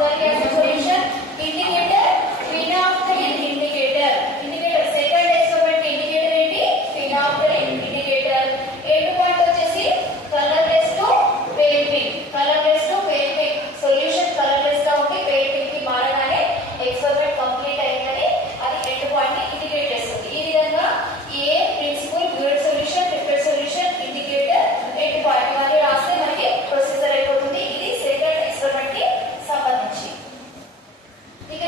auxiliary acid solution indicator phenolphthalein indicator second experiment indicator ఏంటి phenolphthalein indicator end point వచ్చేసి colourless to pale pink solution colourless గా ఉండి pale pink కి మారగానే experiment complete అయ్యిందని అది end point ని indicate చేస్తుంది. ఈ విధంగా a principle burette solution prepared solution indicator end point ఇవన్నీ రాస్తే మనకి ప్రొసీజర్ అయిపోతుంది. ఇది సెకండ్ ఎక్స్పెరిమెంట్ కి సంబంధించి. ఇక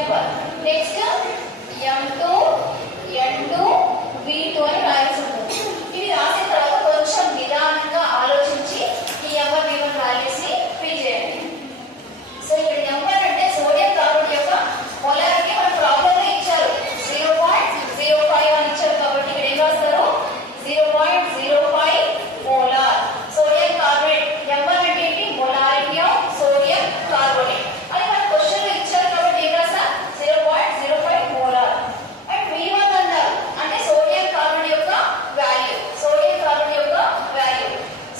N1. Next M2 N2 V2 అని రాయాల్సి ఉంటుంది. ఇవి రాసిన తర్వాత కొంచెం నిదానంగా ఆలోచించి ఈ M1 V1 వాల్యూస్ ని ఫిల్ చేయండి. సో ఇక్కడ M1 అంటే సోడియం కార్బోనేట్ యొక్క మొలారిటీ మన ప్రాబ్లం లో ఇచ్చారు 0.05 అని ఇచ్చారు కాబట్టి ఇక్కడ ఏం రాస్తారు 0.05 మోలార్ సోడియం కార్బోనేట్. M1 అంటే ఏంటి మొలారిటీ ఆఫ్ సోడియం కార్బోనేట్ అని మన క్వశ్చన్ లో ఇచ్చారు కాబట్టి ఏం రాసా 0.05 మోలార్. అండ్ V1 అన్నారు అంటే సోడియం కార్బోనేట్ యొక్క వాల్యూ సోడియం కార్బోనేట్ యొక్క వాల్యూ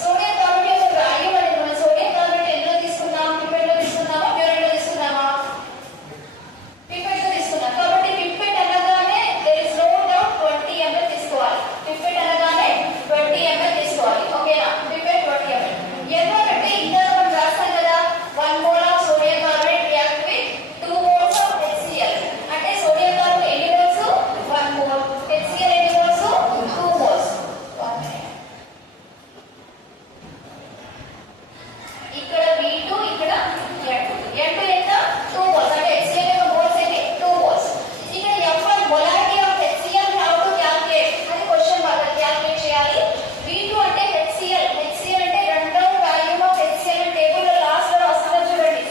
సోడియం కార్బోనేట్ యొక్క వాల్యూ అనేది మనం సోడియం కార్బోనేట్ ఎందులో తీసుకున్నాం పిపెట్ లో తీసుకున్నామా ప్యూరిన్ లో తీసుకున్నామా పిపెట్ లో తీసుకున్నాం కాబట్టి పిపెట్ అనగానే there is no doubt 20 ml తీసుకోవాలి. పిపెట్ అనగానే 20 ml తీసుకోవాలి. ఓకేనా పిపెట్ 20 ml. N1 అంటే ఇందాక మనం రాస్తాం కదా 1 mole of sodium carbonate react with 2 moles of HCl అంటే సోడియం కార్బోనేట్ ఎన్ని మోల్స్ 1 mole HCl ఎన్ని మోల్స్ 2 moles. ఇక్కడ V2 ఇక్కడ N2 ఎంత 2 moles అంటే HCl యొక్క మోల్స్ ఎన్ని 2 moles. ఇక్కడ M1 molarity of HCl how to calculate అని క్వశ్చన్ మార్క్ క్యాల్కులేట్ చేయాలి. V2 అంటే HCl అంటే రెండవ వాల్యూమ్ ఆఫ్ HCl టేబుల్ లో లాస్ట్ లో వస్తుంది చూడండి.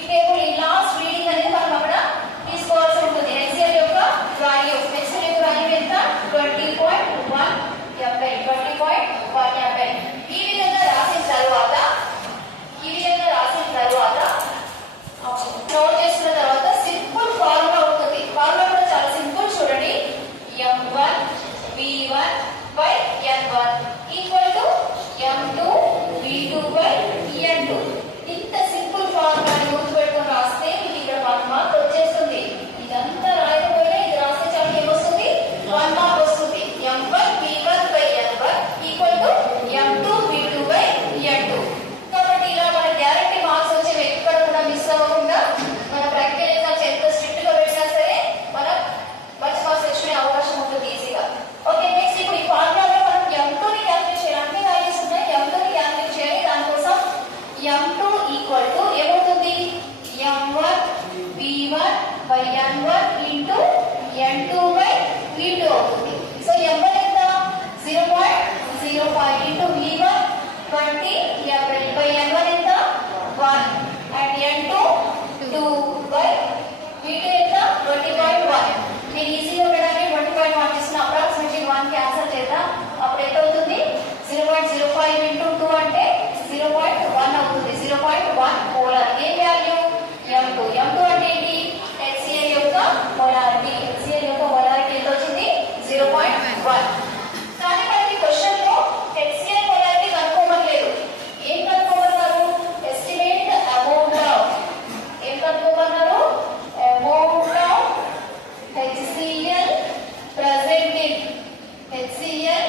ఈ టేబుల్ ఈ లాస్ట్ రీడింగ్ అనేది మనం అక్కడ తీసుకోవాల్సి ఉంటుంది. HCl యొక్క వాల్యూ ఎంత 20.1 ml 20.1 ml. ఈ విధంగా రాసిన తర్వాత నోట్ చేసుకున్న తర్వాత సింపుల్ ఫార్ములా ఉంటుంది. ఫార్ములా కూడా చాలా సింపుల్ చూడండి. M1 V1 by N1 equal to M2 V2 by N2. ఇంత సింపుల్ ఫార్ములాని గుర్తుపెట్టుకొని రాస్తే మీకు ఇక్కడ 1 మార్క్ వచ్చేస్తుంది. ఇదంతా రాయకపోయినా ఇది రాస్తే చాలా ఏమొస్తుంది 1 మార్క్ వస్తుంది. M1 V1 by N1 equal to M2 V2 by N2. కాబట్టి ఇలా మన గ్యారెంటీ మార్క్స్ వచ్చేవి ఎక్కడ కూడా మిస్ అవ్వకుండా మన ప్రాక్టికల్ ఎగ్జామ్స్ ఎంత స్ట్రిక్ట్ గా పెట్టినా సరే మనం మంచి మార్క్స్ తెచ్చుకునే అవకాశం ఉంటుంది ఈజీగా. ఓకే నెక్స్ట్ ఇప్పుడు ఈ ఫార్ములాలో మనం M2 ని క్యాల్కులేట్ చేయాలి. అన్ని వాల్యూస్ ఉన్నాయి M2 ని క్యాల్కులేట్ చేయాలి. దానికోసం M2 ఈక్వల్ టు ఏమవుతుంది M1 V1 by N1 into N2 by V2 అవుతుంది. సో M1 ఎంత 0.05 into V1 20 ml by N1 ఎంత 1 and N2 2 by V2 ఎంత 20.1. నేను ఈజీగా ఉండడానికి 20.1 తీసుకున్న అప్రాక్సిమేట్లీ 1 క్యాన్సిల్ చేద్దాం. అప్పుడు ఎంత అవుతుంది 0.05 ఇంటూ 2 అంటే 0.1 అవుతుంది. 0.1 మోలార్. ఏ వాల్యూ M2 అంటే ఏంటి HCl యొక్క మొలారిటీ. HCl యొక్క మొలారిటీ ఎంత వచ్చింది 0.1. కానీ మనకి క్వశ్చన్ లో HCl మొలారిటీ కనుక్కోమలేదు. ఏం కనుక్కోమన్నారు ఎస్టిమేట్ అమౌంట్ ఆఫ్ ఏం కనుక్కోమన్నారు amount of HCl present in HCl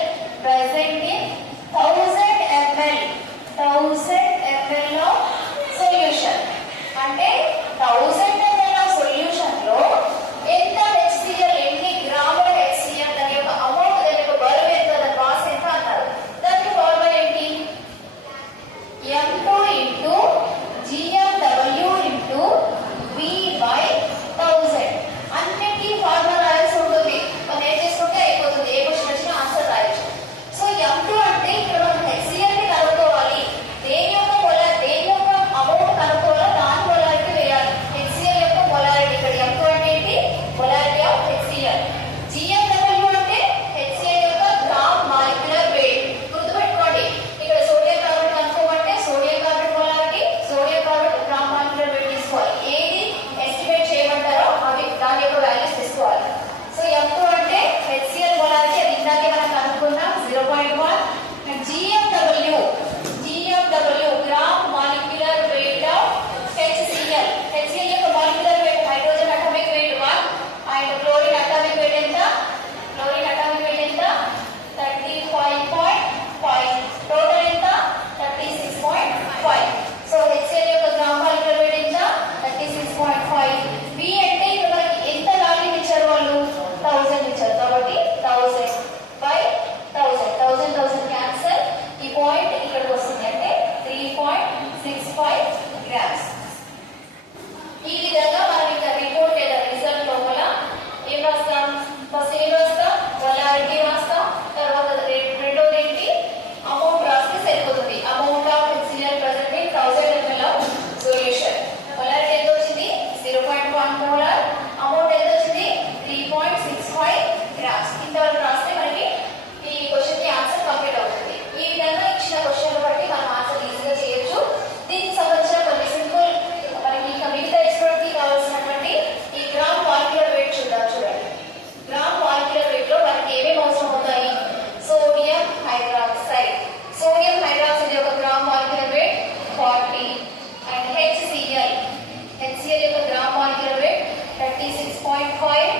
this point 5